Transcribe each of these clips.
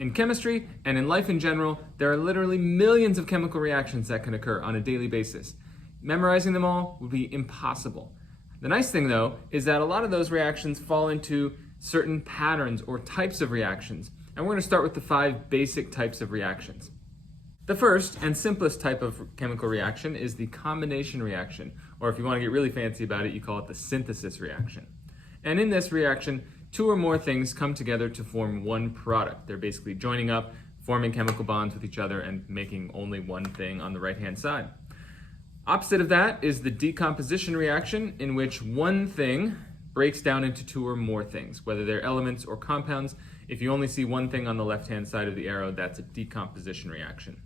In chemistry and in life in general, there are literally millions of chemical reactions that can occur on a daily basis. Memorizing them all would be impossible. The nice thing though is that a lot of those reactions fall into certain patterns or types of reactions, and we're going to start with the 5 basic types of reactions. The first and simplest type of chemical reaction is the combination reaction, or if you want to get really fancy about it, you call it the synthesis reaction. And in this reaction, 2 or more things come together to form one product. They're basically joining up, forming chemical bonds with each other, and making only one thing on the right-hand side. Opposite of that is the decomposition reaction, in which one thing breaks down into 2 or more things, whether they're elements or compounds. If you only see one thing on the left-hand side of the arrow, that's a decomposition reaction.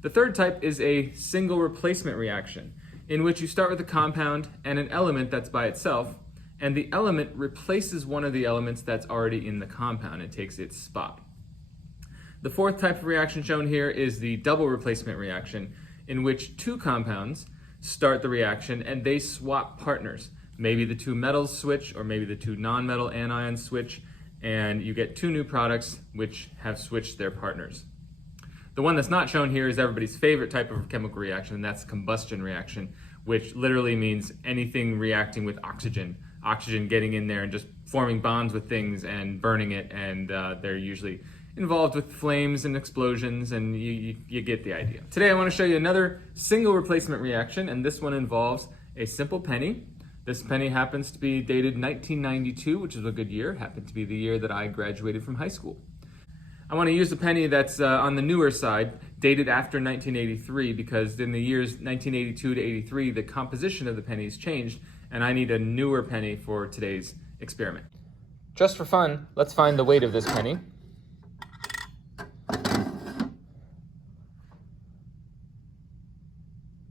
The third type is a single replacement reaction, in which you start with a compound and an element that's by itself, and the element replaces one of the elements that's already in the compound. It takes its spot. The fourth type of reaction shown here is the double replacement reaction, in which 2 compounds start the reaction and they swap partners. Maybe the 2 metals switch, or maybe the 2 non-metal anions switch, and you get 2 new products which have switched their partners. The one that's not shown here is everybody's favorite type of chemical reaction, and that's combustion reaction, which literally means anything reacting with oxygen. Oxygen getting in there and just forming bonds with things and burning it, and they're usually involved with flames and explosions, and you get the idea. Today I want to show you another single replacement reaction, and this one involves a simple penny. This penny happens to be dated 1992, which is a good year. It happened to be the year that I graduated from high school. I want to use a penny that's on the newer side, dated after 1983, because in the years 1982 to 83, the composition of the pennies changed, and I need a newer penny for today's experiment. Just for fun, let's find the weight of this penny.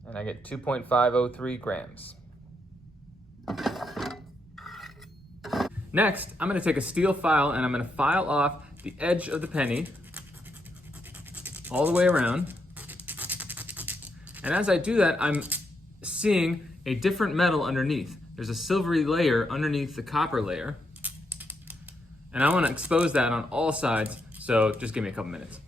And I get 2.503 grams. Next, I'm going to take a steel file and I'm going to file off the edge of the penny all the way around. And as I do that, I'm seeing a different metal underneath. There's a silvery layer underneath the copper layer. And I want to expose that on all sides, so just give me a couple minutes.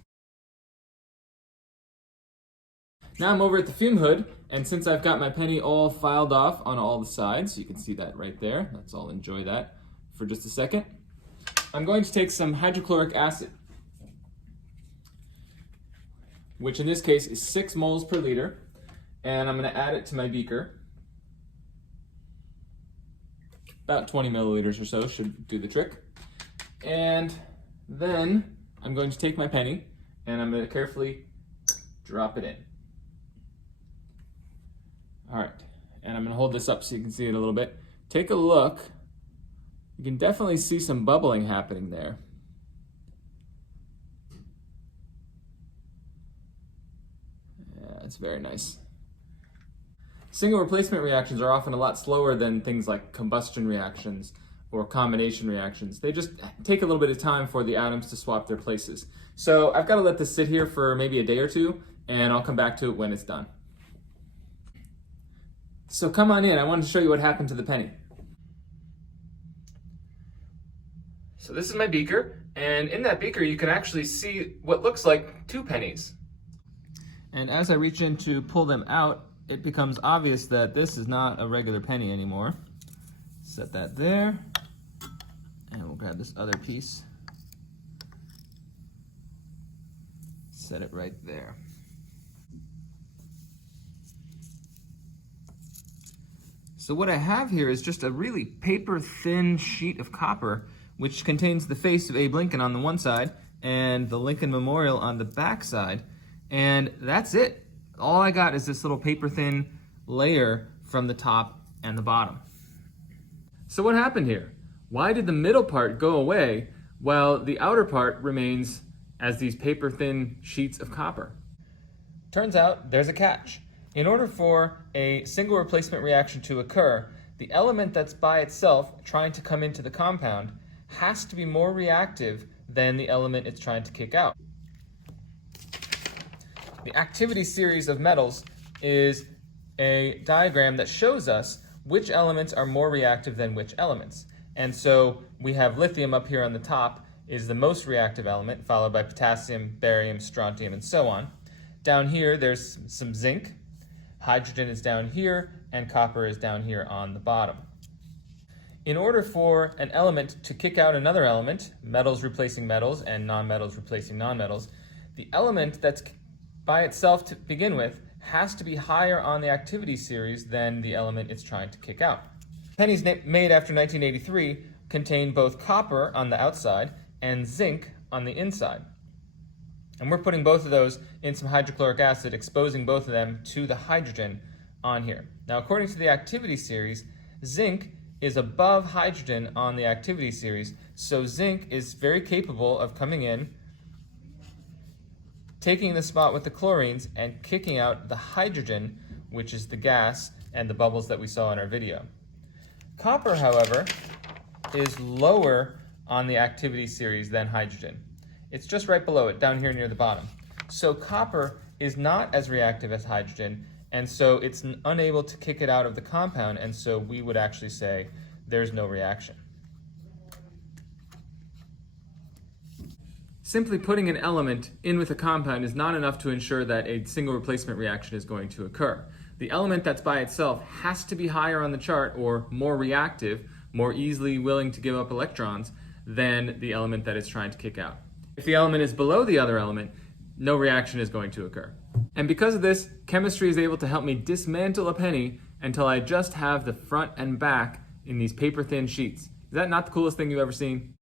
Now I'm over at the Fume Hood, and since I've got my penny all filed off on all the sides, you can see that right there. Let's all enjoy that for just a second. I'm going to take some hydrochloric acid, which in this case is 6 moles per liter, and I'm going to add it to my beaker. About 20 milliliters or so should do the trick. And then I'm going to take my penny and I'm going to carefully drop it in. All right, and I'm going to hold this up so you can see it a little bit. Take a look. You can definitely see some bubbling happening there. Yeah, it's very nice. Single replacement reactions are often a lot slower than things like combustion reactions or combination reactions. They just take a little bit of time for the atoms to swap their places. So I've got to let this sit here for maybe a day or two, and I'll come back to it when it's done. So come on in, I wanted to show you what happened to the penny. So this is my beaker, and in that beaker you can actually see what looks like 2 pennies. And as I reach in to pull them out, it becomes obvious that this is not a regular penny anymore. Set that there, and we'll grab this other piece. Set it right there. So what I have here is just a really paper-thin sheet of copper, which contains the face of Abe Lincoln on the one side and the Lincoln Memorial on the back side, and that's it. All I got is this little paper-thin layer from the top and the bottom. So what happened here? Why did the middle part go away while the outer part remains as these paper-thin sheets of copper? Turns out there's a catch. In order for a single replacement reaction to occur, the element that's by itself trying to come into the compound has to be more reactive than the element it's trying to kick out. The activity series of metals is a diagram that shows us which elements are more reactive than which elements. And so we have lithium up here on the top is the most reactive element, followed by potassium, barium, strontium, and so on. Down here, there's some zinc. Hydrogen is down here, and copper is down here on the bottom. In order for an element to kick out another element, metals replacing metals and nonmetals replacing nonmetals, the element that's by itself to begin with has to be higher on the activity series than the element it's trying to kick out. Pennies made after 1983 contain both copper on the outside and zinc on the inside. And we're putting both of those in some hydrochloric acid, exposing both of them to the hydrogen on here. Now, according to the activity series, zinc is above hydrogen on the activity series, so zinc is very capable of coming in, taking the spot with the chlorines, and kicking out the hydrogen, which is the gas and the bubbles that we saw in our video. Copper, however, is lower on the activity series than hydrogen. It's just right below it, down here near the bottom. So copper is not as reactive as hydrogen, and so it's unable to kick it out of the compound, and so we would actually say there's no reaction. Simply putting an element in with a compound is not enough to ensure that a single replacement reaction is going to occur. The element that's by itself has to be higher on the chart, or more reactive, more easily willing to give up electrons than the element that it's trying to kick out. If the element is below the other element, no reaction is going to occur. And because of this, chemistry is able to help me dismantle a penny until I just have the front and back in these paper-thin sheets. Is that not the coolest thing you've ever seen?